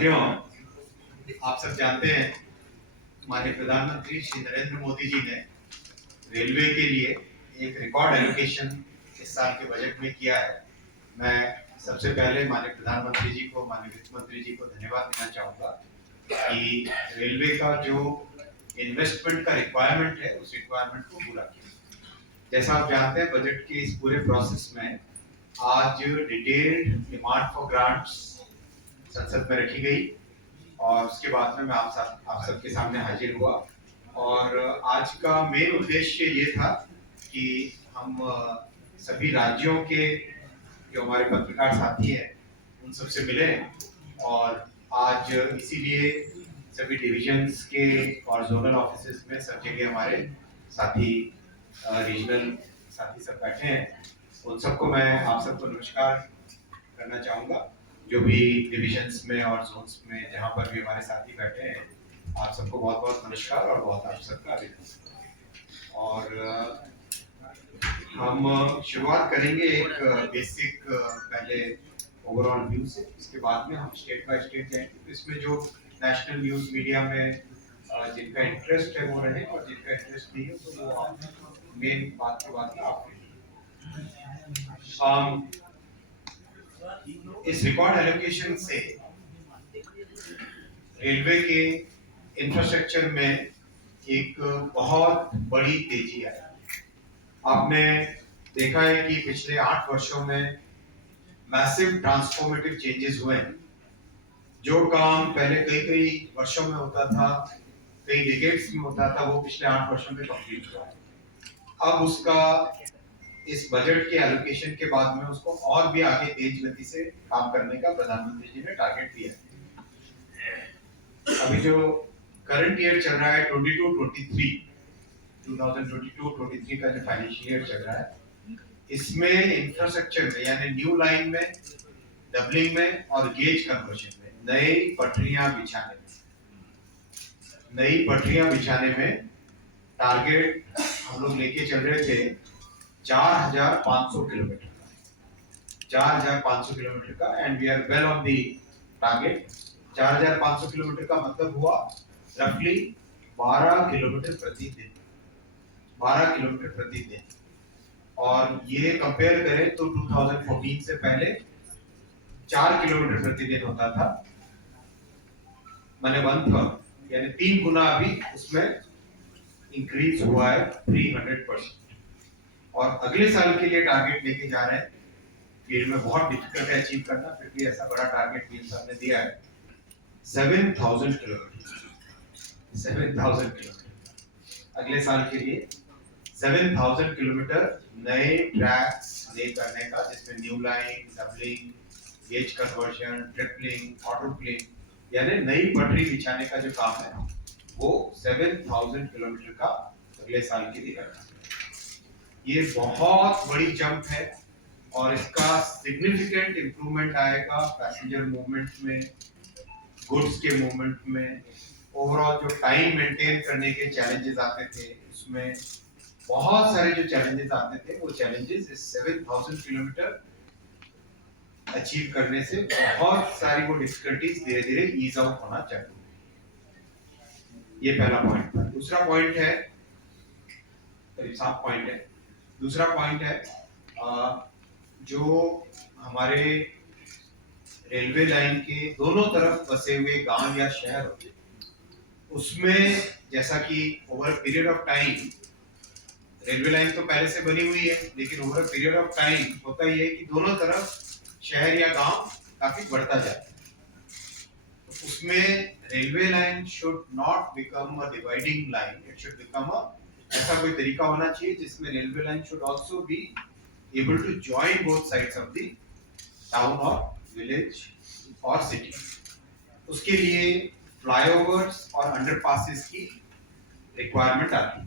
साथियों, आप सब जानते हैं माननीय प्रधानमंत्री श्री नरेंद्र मोदी जी ने रेलवे के लिए एक रिकॉर्ड एलोकेशन इस साल के बजट में किया है। मैं सबसे पहले माननीय प्रधानमंत्री जी को, माननीय वित्त मंत्री जी को धन्यवाद देना चाहूंगा कि रेलवे का जो इन्वेस्टमेंट का रिक्वायरमेंट है उस रिक्वायरमेंट को पूरा किया। जैसा आप जानते हैं, बजट के इस पूरे प्रोसेस में आज डिटेल्ड डिमांड फॉर ग्रांट्स संसद में रखी गई और उसके बाद में मैं आप सबके सामने हाजिर हुआ। और आज का मेन उद्देश्य ये था कि हम सभी राज्यों के जो हमारे पत्रकार साथी हैं उन सबसे मिले और आज इसीलिए सभी डिविजन्स के और जोनल ऑफिसेस में सब जगह हमारे साथी रीजनल साथी सब बैठे हैं। उन सबको मैं आप सबको नमस्कार करना चाहूँगा। जो भी डिविजन्स में और जोन्स में जहाँ पर भी हमारे साथी बैठे हैं, आप सबको बहुत बहुत नमस्कार और बहुत आप सबका अभिनंदन। और हम शुरुआत करेंगे एक बेसिक पहले ओवरऑल व्यू से, इसके बाद में हम स्टेट बाय स्टेट जाएंगे। तो इसमें जो नेशनल न्यूज मीडिया में जिनका इंटरेस्ट है वो रहे और जिनका इंटरेस्ट नहीं है तो वो मेन बात के बाद में आप इस रिकॉर्ड एलोकेशन से रेलवे के इंफ्रास्ट्रक्चर में एक बहुत बड़ी तेजी आई। आपने देखा है कि पिछले 8 वर्षों में मैसिव ट्रांसफॉर्मेटिव चेंजेस हुए हैं। जो काम पहले कई कई वर्षों में होता था, कई डिकेड्स में होता था, वो पिछले 8 वर्षों में कंप्लीट हुआ है। अब उसका इस बजट के एलोकेशन के बाद में उसको और भी आगे तेज गति से काम करने का प्रधानमंत्री जी ने टारगेट दिया है। अभी जो करंट ईयर चल रहा है 2022-23 का जो फाइनेंशियल ईयर चल रहा है, इसमें इंफ्रास्ट्रक्चर में यानी न्यू लाइन में, डबलिंग में और गेज कन्वर्जन में नई पटरियां बिछाने में टारगेट हम लोग लेके चल रहे थे 4,500 किलोमीटर का and we are well on the target. 4,500 kilometre का मतलब हुआ रफली 12 किलोमीटर प्रतिदिन। और ये कंपेयर करें तो 2014 से पहले 4 किलोमीटर प्रतिदिन होता था, मैंने 1/3 यानी 3 गुना अभी उसमें इंक्रीज हुआ है 300%। और अगले साल के लिए टारगेट लेके जा रहे हैं। फील्ड में बहुत डिफिकल्ट है अचीव करना, फिर भी ऐसा बड़ा टारगेट पीएम साहब ने दिया है 7,000 किलोमीटर अगले साल के लिए। 7,000 किलोमीटर नए ट्रैक्स ले करने का, जिसमें new line, doubling, gauge conversion, tripling, auto plane यानी नई पटरी बिछाने का जो काम है वो 7,000 किलोमीटर का अगले साल के लिए करना है। ये बहुत बड़ी जंप है और इसका सिग्निफिकेंट इंप्रूवमेंट आएगा पैसेंजर मूवमेंट में, गुड्स के मूवमेंट में। ओवरऑल जो टाइम मेंटेन करने के चैलेंजेस आते थे, उसमें बहुत सारे जो चैलेंजेस आते थे वो चैलेंजेस इस 7,000 किलोमीटर अचीव करने से बहुत सारी वो डिफिकल्टीज धीरे धीरे ईज आउट होना चाहिए। ये पहला पॉइंट था। दूसरा पॉइंट है, करीब 7 पॉइंट है। दूसरा पॉइंट है जो हमारे रेलवे लाइन के दोनों तरफ बसे हुए गांव या शहर होते हैं, उसमें जैसा कि over period of time railway line तो पहले से बनी हुई है, लेकिन ओवर पीरियड ऑफ टाइम होता ही है कि दोनों तरफ शहर या गांव काफी बढ़ता जाता है। तो उसमें railway line should not become a dividing line, it should become a, ऐसा कोई तरीका होना चाहिए जिसमें railway line should also be able to join both sides of the town और विलेज और सिटी। उसके लिए फ्लाईओवर्स और अंडरपासेस की रिक्वायरमेंट आती है।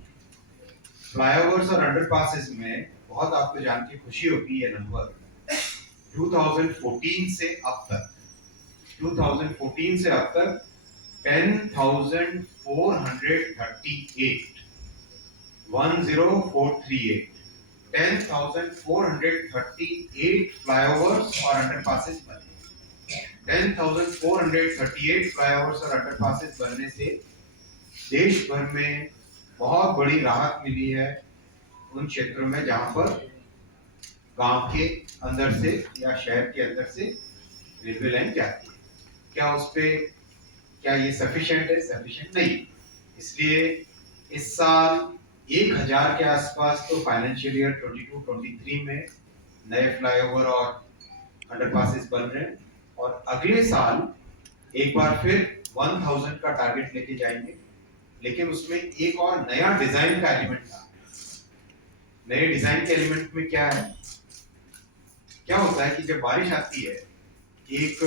फ्लाईओवर्स और अंडरपासेस में बहुत आपको जान के खुशी होगी ये नंबर 2014 से अब तक 10,438 फ्लाईओवर्स और अंडरपासेस बने। 10,438 फ्लाईओवर्स और अंडरपासेस बनने से देश भर में बहुत बड़ी राहत मिली है उन क्षेत्रों में जहां पर गांव के अंदर से या शहर के अंदर से रेलवे लाइन जाती है। क्या उस पे क्या ये सफिशिएंट है? सफिशिएंट नहीं। इसलिए इस साल 1,000 के आसपास तो फाइनेंशियल ईयर 22-23 में नए फ्लाईओवर और अंडरपासेस बन रहे हैं, और अगले साल एक बार फिर 1000 का टारगेट लेके जाएंगे। लेकिन उसमें एक और नया डिजाइन का एलिमेंट था। नए डिजाइन के एलिमेंट में क्या है? क्या होता है कि जब बारिश आती है, एक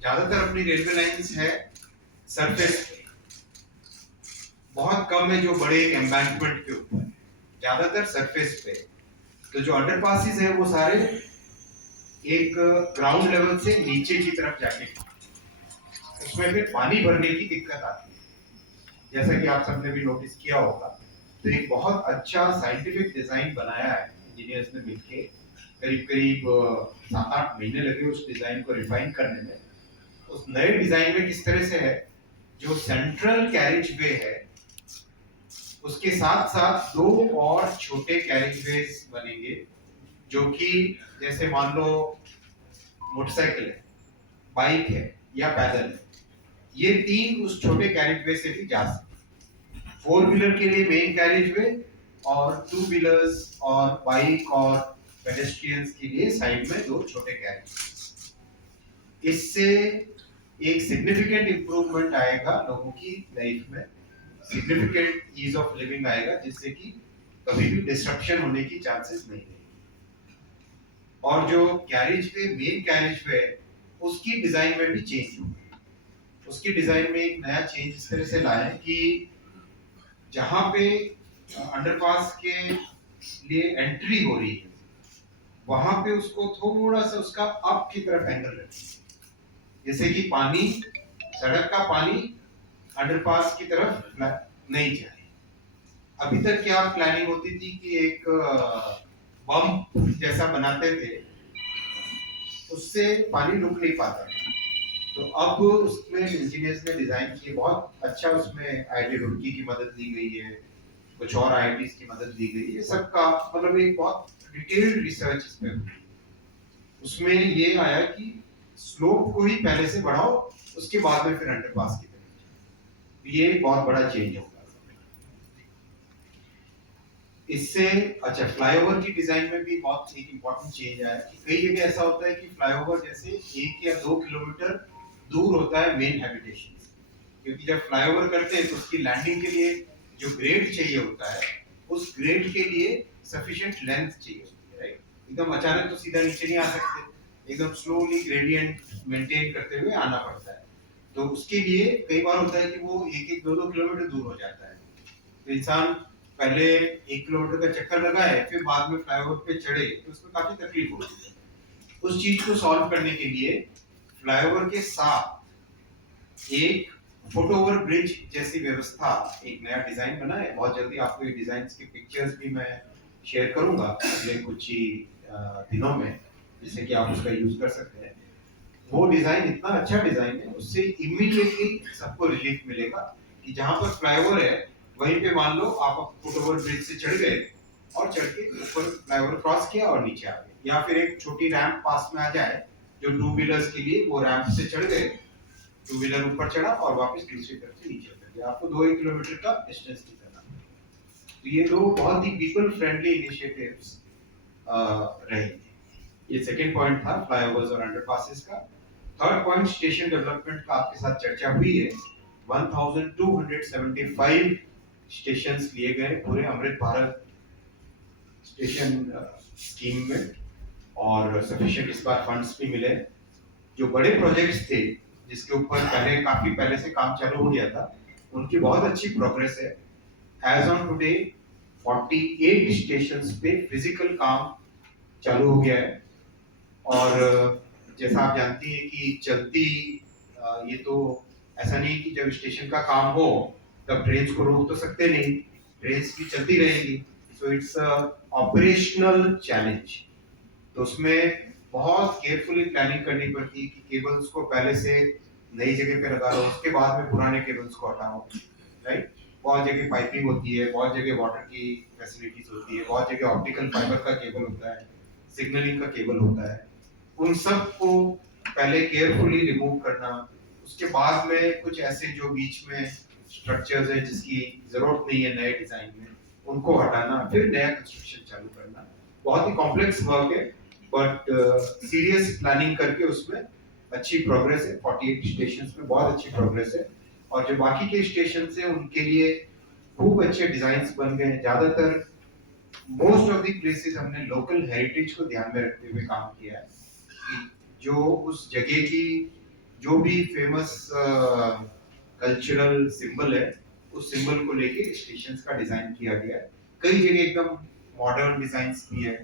ज्यादातर अपनी रेलवे लाइंस है सरफेस पे, बहुत कम है जो बड़े एम्बैंकमेंट के ऊपर, ज्यादातर सरफेस पे। तो जो अंडरपासेस है वो सारे एक ग्राउंड लेवल से नीचे की तरफ जाके, उसमें फिर पानी भरने की दिक्कत आती है, जैसा कि आप सबने भी नोटिस किया होगा। तो एक बहुत अच्छा साइंटिफिक डिजाइन बनाया है इंजीनियर्स ने मिलके, करीब करीब 7-8 महीने लगे उस डिजाइन को रिफाइन करने में। उस नए डिजाइन में किस तरह से है, जो सेंट्रल कैरिज वे है उसके साथ साथ 2 और छोटे कैरिज वेज बनेंगे, जो कि जैसे मान लो मोटरसाइकिल है, बाइक है या पैदल है, ये 3 उस छोटे कैरिज वे से भी जा सकते। 4 व्हीलर के लिए मेन कैरिज वे और 2 व्हीलर्स और बाइक और पेडेस्ट्रियंस के लिए साइड में 2 छोटे कैरिज। इससे एक सिग्निफिकेंट इंप्रूवमेंट आएगा लोगों की लाइफ में, सिग्निफिकेंट ईज ऑफ लिविंग आएगा, जिससे कि कभी भी डिस्ट्रक्शन होने की चांसेस नहीं है। और जो कैरिज वे, मेन कैरिज वे, उसकी डिजाइन में भी चेंज होगा। उसकी डिजाइन में एक नया चेंज इस तरह से लाए कि जहां पे अंडरपास के लिए एंट्री हो रही है, वहां पे उसको थोड़ा सा उसका अप की तरफ एंगल रखें, जैसे कि पानी, सड़क का पानी अंडरपास की तरफ नहीं जाए। अभी तक क्या प्लानिंग होती थी कि एक बम्प जैसा बनाते थे, उससे पानी रुक नहीं पाता था। तो अब उसमें इंजीनियर्स ने डिजाइन किए, बहुत अच्छा उसमें आईआईटी रुड़की की मदद ली गई है, कुछ और आईआईटीज की मदद ली गई है, सबका मतलब एक बहुत डिटेल्ड रिसर्च इसमें हुई। उसमें ये आया कि स्लोप को ही पहले से बढ़ाओ, उसके बाद में फिर अंडरपास की तरफ। ये बहुत बड़ा चेंज होगा इससे। अच्छा, फ्लाईओवर की डिजाइन में भी बहुत एक इम्पोर्टेंट चेंज आया कि कई जगह ऐसा होता है कि फ्लाईओवर जैसे 1 या 2 किलोमीटर दूर होता है मेन हैबिटेशन से, क्योंकि जब फ्लाईओवर करते हैं तो उसकी लैंडिंग के लिए जो ग्रेड चाहिए होता है, उस ग्रेड के लिए सफिशिएंट लेंथ चाहिए होती है, राइट? एकदम अचानक तो सीधा नीचे नहीं आ सकते, एकदम स्लोली ग्रेडियंट मेंटेन करते हुए आना पड़ता है। तो उसके लिए कई बार होता है कि वो 1-1, 2-2 किलोमीटर दूर हो जाता है। तो इंसान पहले 1 किलोमीटर का चक्कर लगाए, फिर बाद में फ्लाईओवर पे चढ़े, तो उसमें काफी तकलीफ होती है। उस चीज को सॉल्व करने के लिए फ्लाईओवर के साथ एक फुटओवर ब्रिज जैसी व्यवस्था, एक नया डिजाइन बना है। बहुत जल्दी आपको ये डिजाइन की पिक्चर्स भी मैं शेयर करूंगा अगले कुछ ही दिनों में, जिससे कि आप उसका यूज कर सकते हैं। वो डिजाइन इतना अच्छा डिजाइन है, उससे इमीडिएटली सबको रिलीफ मिलेगा कि जहां पर फ्लाईओवर है वहीं पे मान लो आप फुटओवर ब्रिज से चढ़ गए और चढ़ के ऊपर फ्लाईओवर क्रॉस किया और नीचे आ गए, या फिर एक छोटी रैंप पास में आ जाए जो 2 व्हीलर्स के लिए, वो रैंप से चढ़ गए, 2 व्हीलर ऊपर चढ़ा और वापस दूसरी तरफ से नीचे उतर गया, आपको 2-1 किलोमीटर का डिस्टेंस नहीं करना। तो ये 2 बहुत ही पीपल फ्रेंडली इनिशिएटिव्स रहेंगे। ये सेकंड पॉइंट था फ्लाईओवर्स और अंडरपासेस का। थर्ड पॉइंट स्टेशन डेवलपमेंट का आपके साथ चर्चा हुई है। 1275 स्टेशंस लिए गए पूरे अमृत भारत स्टेशन स्कीम में, और सफिशिएंट इस बार फंड्स भी मिले। जो बड़े प्रोजेक्ट्स थे जिसके ऊपर पहले काफी पहले से काम चालू हो गया था, उनकी बहुत अच्छी प्रोग्रेस है। एज ऑन टुडे 48 स्टेशंस पे फिजिकल काम चालू हो गया है। और जैसा आप जानती हैं कि चलती ये तो ऐसा नहीं कि जब स्टेशन का काम हो तब ट्रेन को रोक तो सकते नहीं, ट्रेन भी चलती रहेंगी। So it's operational challenge. तो उसमें बहुत केयरफुली प्लानिंग करनी पड़ती है कि केबल्स को पहले से नई जगह पे लगा लो, उसके बाद में पुराने केबल्स को हटाओ, राइट। बहुत जगह पाइपिंग होती है, बहुत जगह वाटर की फैसिलिटीज होती है, बहुत जगह ऑप्टिकल फाइबर का केबल होता है, सिग्नलिंग का केबल होता है। उन सब को पहले केयरफुली रिमूव करना, उसके बाद में कुछ ऐसे जो बीच में स्ट्रक्चर्स है जिसकी जरूरत नहीं है नए डिजाइन में, उनको हटाना, फिर नया कंस्ट्रक्शन चालू करना, बहुत ही कॉम्प्लेक्स वर्क है। बट सीरियस प्लानिंग करके उसमें अच्छी प्रोग्रेस है। 48 स्टेशंस में बहुत अच्छी प्रोग्रेस है। और जो बाकी के स्टेशन है उनके लिए खूब अच्छे डिजाइन बन गए हैं। ज्यादातर मोस्ट ऑफ द प्लेसेस हमने लोकल हेरिटेज को ध्यान में रखते हुए काम किया है कि जो उस जगह की जो भी फेमस कल्चरल सिंबल है, उस सिंबल को लेके स्टेशंस का डिजाइन किया गया है। कई जगह एकदम मॉडर्न डिजाइन्स भी है,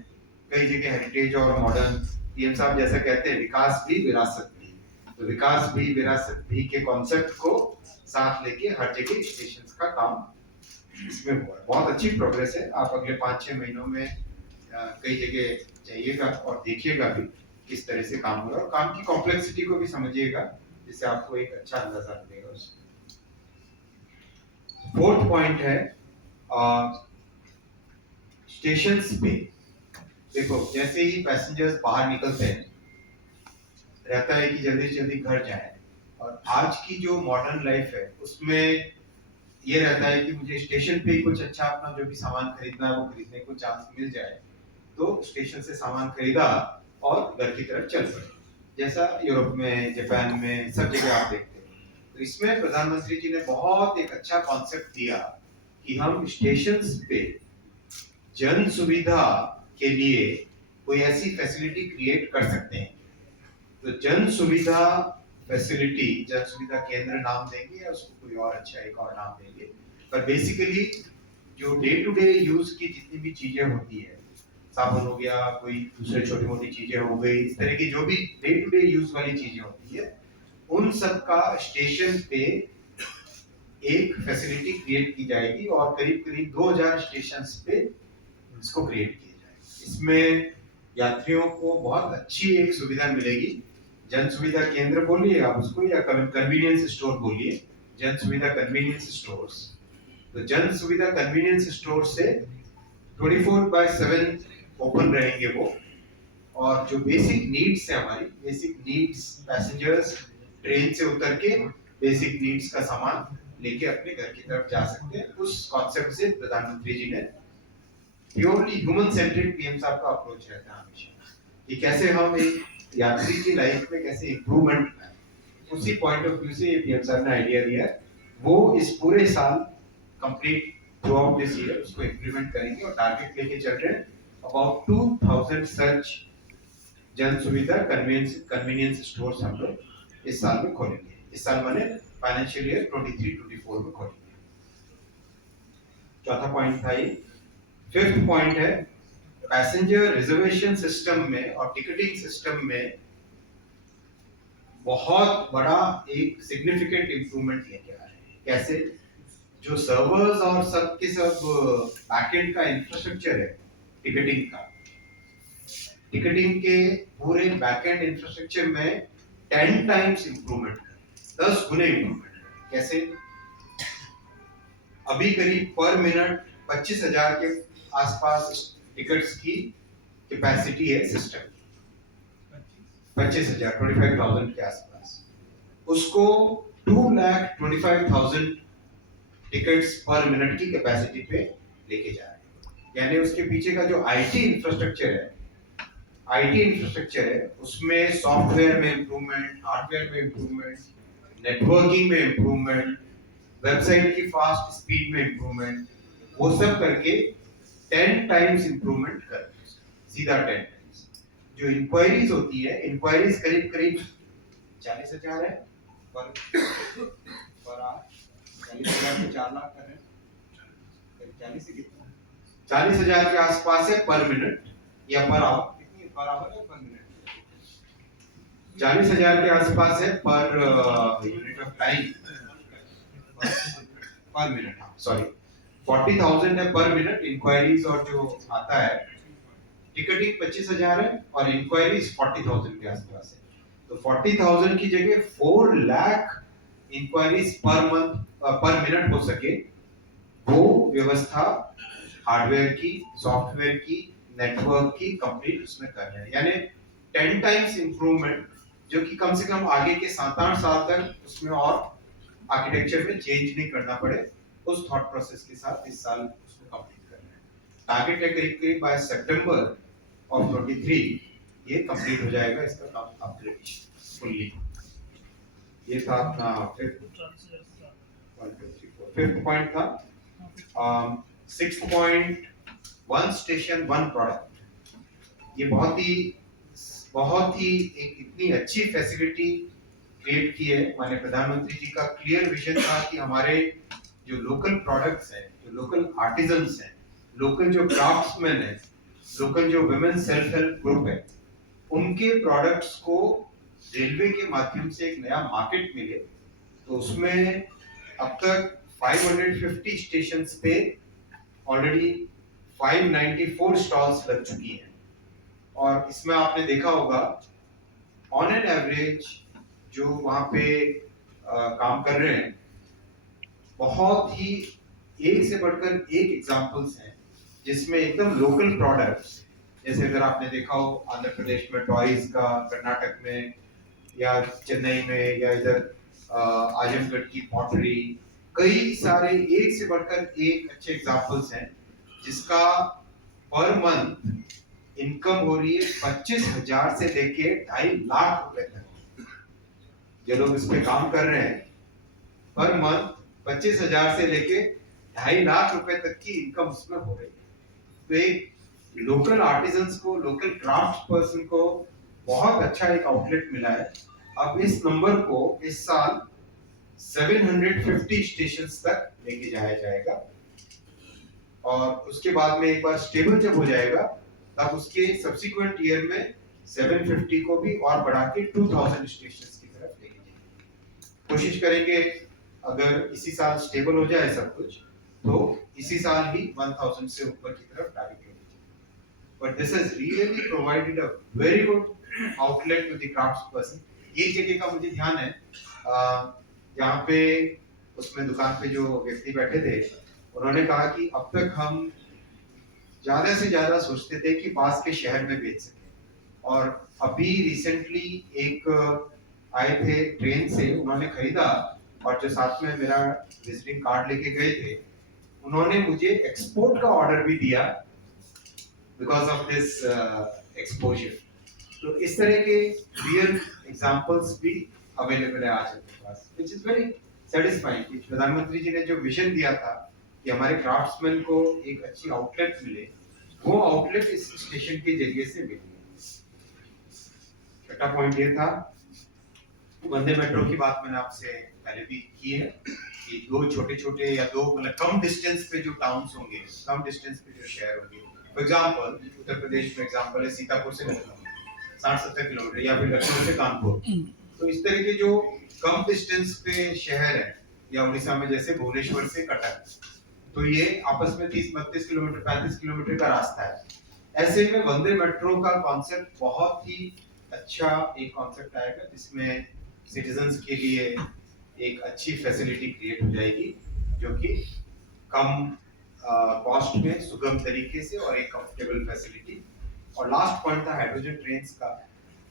कई जगह हेरिटेज और मॉडर्न। पीएम साहब जैसा कहते हैं, विकास भी विरासत भी। तो विकास भी विरासत भी के कॉन्सेप्ट को साथ लेके हर जगह स्टेशंस का काम इसमें हुआ है। बहुत अच्छी प्रोग्रेस है। आप अगले 5-6 महीनों में कई जगह जाइएगा और देखिएगा भी किस तरह से काम हो रहा है, और काम की कॉम्प्लेक्सिटी को भी समझिएगा, जिससे आपको एक अच्छा अंदाजा मिलेगा उसका। फोर्थ पॉइंट है स्टेशन पे। देखो, जैसे ही पैसेंजर्स बाहर निकलते हैं, रहता है कि जल्दी से जल्दी घर जाए, और आज की जो मॉडर्न लाइफ है उसमें ये रहता है कि मुझे स्टेशन पे ही कुछ अच्छा अपना जो भी सामान खरीदना है वो खरीदने को चांस मिल जाए, तो स्टेशन से सामान खरीदा और घर की तरफ चल पड़े, जैसा यूरोप में, जापान में, सब जगह आप देखते हैं। तो इसमें प्रधानमंत्री जी ने बहुत एक अच्छा कॉन्सेप्ट दिया कि हम स्टेशन पे जन सुविधा के लिए कोई ऐसी फैसिलिटी क्रिएट कर सकते हैं। तो जन सुविधा फैसिलिटी, जन सुविधा केंद्र नाम देंगे या उसको कोई और अच्छा एक और नाम देंगे, पर बेसिकली जो डे टू डे यूज की जितनी भी चीजें होती है, साबुन हो गया, कोई दूसरे छोटी मोटी चीजें हो गई, इस तरह की जो भी डे टू डे यूज वाली चीजें होती है, उन सब का स्टेशन पे एक फैसिलिटी क्रिएट की जाएगी, और करीब करीब 2000 स्टेशन पे इसको क्रिएट किया जाएगा। इसमें यात्रियों को बहुत अच्छी एक सुविधा मिलेगी। जन सुविधा केंद्र बोलिए आप उसको, या कन्वीनियंस स्टोर बोलिए, जन सुविधा कन्वीनियंस स्टोर्स। तो जन सुविधा कन्वीनियंस स्टोर से 24/7 ओपन रहेंगे वो, और जो बेसिक नीड्स है हमारी, बेसिक नीड्स, पैसेंजर्स ट्रेन से उतर के बेसिक नीड्स का सामान लेके अपने घर की तरफ जा सकते हैं। उस कॉन्सेप्ट से प्रधानमंत्री जी ने प्योरली ह्यूमन सेंट्रिक पीएम साहब का अप्रोच रहता है हमेशा कि कैसे हम एक यात्री की लाइफ में कैसे इंप्रूवमेंट लाएं, उसी पॉइंट ऑफ व्यू से ये पीएम साहब ने आइडिया दिया है। वो इस पूरे साल complete through out this year उसको इंप्लीमेंट करेंगे, और टारगेट लेके चल रहे हैं अबाउट 2000 सच जन सुविधा कन्वीनियंस स्टोर्स हम लोग इस साल में खोलेंगे। इस साल माने फाइनेंशियल ईयर 23-24 में खोलेंगे। चौथा पॉइंट था ये। फिफ्थ पॉइंट है पैसेंजर रिजर्वेशन सिस्टम में और टिकटिंग सिस्टम में बहुत बड़ा एक सिग्निफिकेंट इंप्रूवमेंट लेके आ रहे हैं। कैसे? जो सर्वर्स और सब के सब बैकएंड का इंफ्रास्ट्रक्चर है टिकटिंग का, टिकटिंग के पूरे बैकएंड इंफ्रास्ट्रक्चर में 10 टाइम्स इंप्रूवमेंट, 10 गुने इंप्रूवमेंट। कैसे? अभी करीब पर मिनट 25,000 के आसपास टिकट्स की कैपेसिटी है सिस्टम, 25,000, 25,000 के आसपास। उसको 2,25,000 टिकट्स पर मिनट की कैपेसिटी पे लेके जा रहे हैं। यानी उसके पीछे का जो आईटी इंफ्रास्ट्रक्चर है, उसमें सॉफ्टवेयर में इंप्रूवमेंट, हार्डवेयर में इंप्रूवमेंट, नेटवर्किंग में इंप्रूवमेंट, वेबसाइट की फास्ट स्पीड में इंप्रूवमेंट, वो सब करके 10 टाइम्स इंप्रूवमेंट कर, सीधा 10 टाइम्स। जो इंक्वायरीज होती है, इंक्वायरीज करीब करीब 40,000 है पर आवर, 40,000 से 4 लाख कर रहे हैं, 40 से कितना, 40,000 के आसपास है पर मिनट या पर आवर। कितनी पर आवर है पर मिनट? 40,000 के आसपास है पर यूनिट ऑफ टाइम, पर मिनट, हाँ सॉरी, 40,000 है पर मिनट इंक्वायरीज और जो आता है टिकटिंग 25,000 है और इंक्वायरीज 40,000 के आसपास है। तो 40,000 की जगह 4 lakh enquiries per month per minute हो सके, वो व्यवस्था हार्डवेयर की, सॉफ्टवेयर की, नेटवर्क की कंप्लीट उसमें कर रहे हैं। यानी 10 टाइम्स इंप्रूवमेंट, जो कि कम से कम आगे के 7-8 साल तक उसमें और आर्किटेक्चर में चेंज नहीं करना पड़े, उस थॉट प्रोसेस के साथ इस साल उसको कंप्लीट कर रहे हैं। टारगेट है करीब बाय सितंबर ऑफ 23 ये कंप्लीट हो जाएगा इसका काम अपग्रेडेशन फुल्ली। ये था अपना फिफ्थ पॉइंट था। Six point 1 station 1 product. ये बहुत ही एक इतनी अच्छी फैसिलिटी क्रिएट की है। माननीय प्रधानमंत्री जी का क्लियर विजन था कि हमारे जो लोकल प्रोडक्ट्स हैं, जो लोकल आर्टिजन्स हैं, लोकल जो क्राफ्ट्समैन हैं, लोकल जो वुमेन सेल्फ हेल्प ग्रुप है, उनके प्रोडक्ट्स को रेलवे के माध्यम से एक नया मार्केट मिले। तो उसमें अब तक 550 स्टेशंस पे ऑलरेडी 594 स्टॉल्स लग चुकी हैं। और इसमें आपने देखा होगा ऑन एन एवरेज जो वहां पे काम कर रहे हैं, बहुत ही एक से बढ़कर एक एग्जांपल्स हैं जिसमें एकदम लोकल प्रोडक्ट्स, जैसे अगर आपने देखा हो आंध्र प्रदेश में टॉयज का, कर्नाटक में या चेन्नई में, या इधर आजमगढ़ की पॉटरी, कई सारे एक से बढ़कर एक अच्छे एग्जांपल्स हैं जिसका पर मंथ इनकम हो रही है 25,000 से लेके 2.5 लाख रुपए तक। जो लोग इस पे काम कर रहे हैं, पर मंथ 25,000 से लेके 2.5 लाख रुपए तक की इनकम उसमें हो रही है। तो एक लोकल आर्टिजन्स को, लोकल क्राफ्ट पर्सन को बहुत अच्छा एक आउटलेट मिला है। अब इस नंबर को इस साल 750 स्टेशन तक लेके जाया जाएगा, और उसके बाद में एक बार स्टेबल जब हो जाएगा तब उसके सब्सिक्वेंट ईयर में 750 को भी और बढ़ा के 2000 स्टेशन की तरफ लेके जाएंगे। कोशिश करेंगे अगर इसी साल स्टेबल हो जाए सब कुछ, तो इसी साल ही 1000 से ऊपर की तरफ टारगेट लेके जाएंगे। But this has really provided a very good outlet to the craftsperson. एक जगह का मुझे ध्यान है, जहाँ पे उसमें दुकान पे जो व्यक्ति बैठे थे, उन्होंने कहा कि अब तक हम ज्यादा से ज्यादा सोचते थे कि पास के शहर में बेच सके, और अभी रिसेंटली एक आए थे ट्रेन से, उन्होंने खरीदा, और जो साथ में मेरा विजिटिंग कार्ड लेके गए थे, उन्होंने मुझे एक्सपोर्ट का ऑर्डर भी दिया बिकॉज ऑफ दिस एक्सपोजर। तो इस तरह के रियल एग्जांपल्स भी अवेलेबल है आज अपने पास, व्हिच इज वेरी सेटिस्फाइंग कि प्रधानमंत्री जी ने जो विजन दिया था कि हमारे क्राफ्ट्समैन को एक अच्छी आउटलेट मिले, वो आउटलेट इस स्टेशन के जरिए से मिली है। छठा पॉइंट ये था, वंदे मेट्रो की बात मैंने आपसे पहले भी की है कि दो छोटे छोटे या दो मतलब कम डिस्टेंस पे जो टाउन्स होंगे, कम डिस्टेंस पे जो शहर होंगे, फॉर एग्जांपल उत्तर प्रदेश में एग्जांपल है सीतापुर से लखनऊ 60-70 किलोमीटर, या फिर लखनऊ से कानपुर। तो इस तरह के जो कम डिस्टेंस पे शहर है, या उड़ीसा में जैसे भुवनेश्वर से कटक, तो ये आपस में 30-32 किलोमीटर 35 किलोमीटर का रास्ता है। ऐसे में वंदे मेट्रो का कॉन्सेप्ट बहुत ही अच्छा एक कॉन्सेप्ट आएगा, जिसमें सिटीजन्स के लिए एक अच्छी फैसिलिटी क्रिएट हो जाएगी, जो कि कम कॉस्ट में सुगम तरीके से और एक कंफर्टेबल फैसिलिटी। और लास्ट पॉइंट था हाइड्रोजन ट्रेन्स का,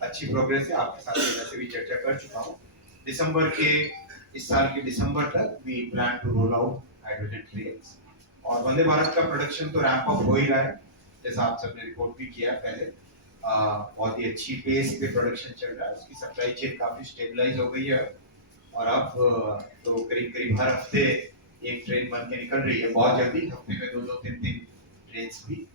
अच्छी प्रोग्रेस है, आपके साथ वैसे भी चर्चा कर चुका हूँ। दिसंबर के इस साल के दिसंबर तक we plan to roll out hydrogen trains, और वंदे भारत का प्रोडक्शन तो रैंप अप हो ही रहा है, जैसा आप सबने रिपोर्ट भी किया पहले। बहुत ही अच्छी पेस पे प्रोडक्शन चल रहा है, उसकी सप्लाई चेन काफी स्टेबलाइज हो गई है, और अब तो करीब करीब हर हफ्ते एक ट्रेन बन के निकल रही है। बहुत जल्दी हफ्ते में 2-2 3-3 ट्रेन भी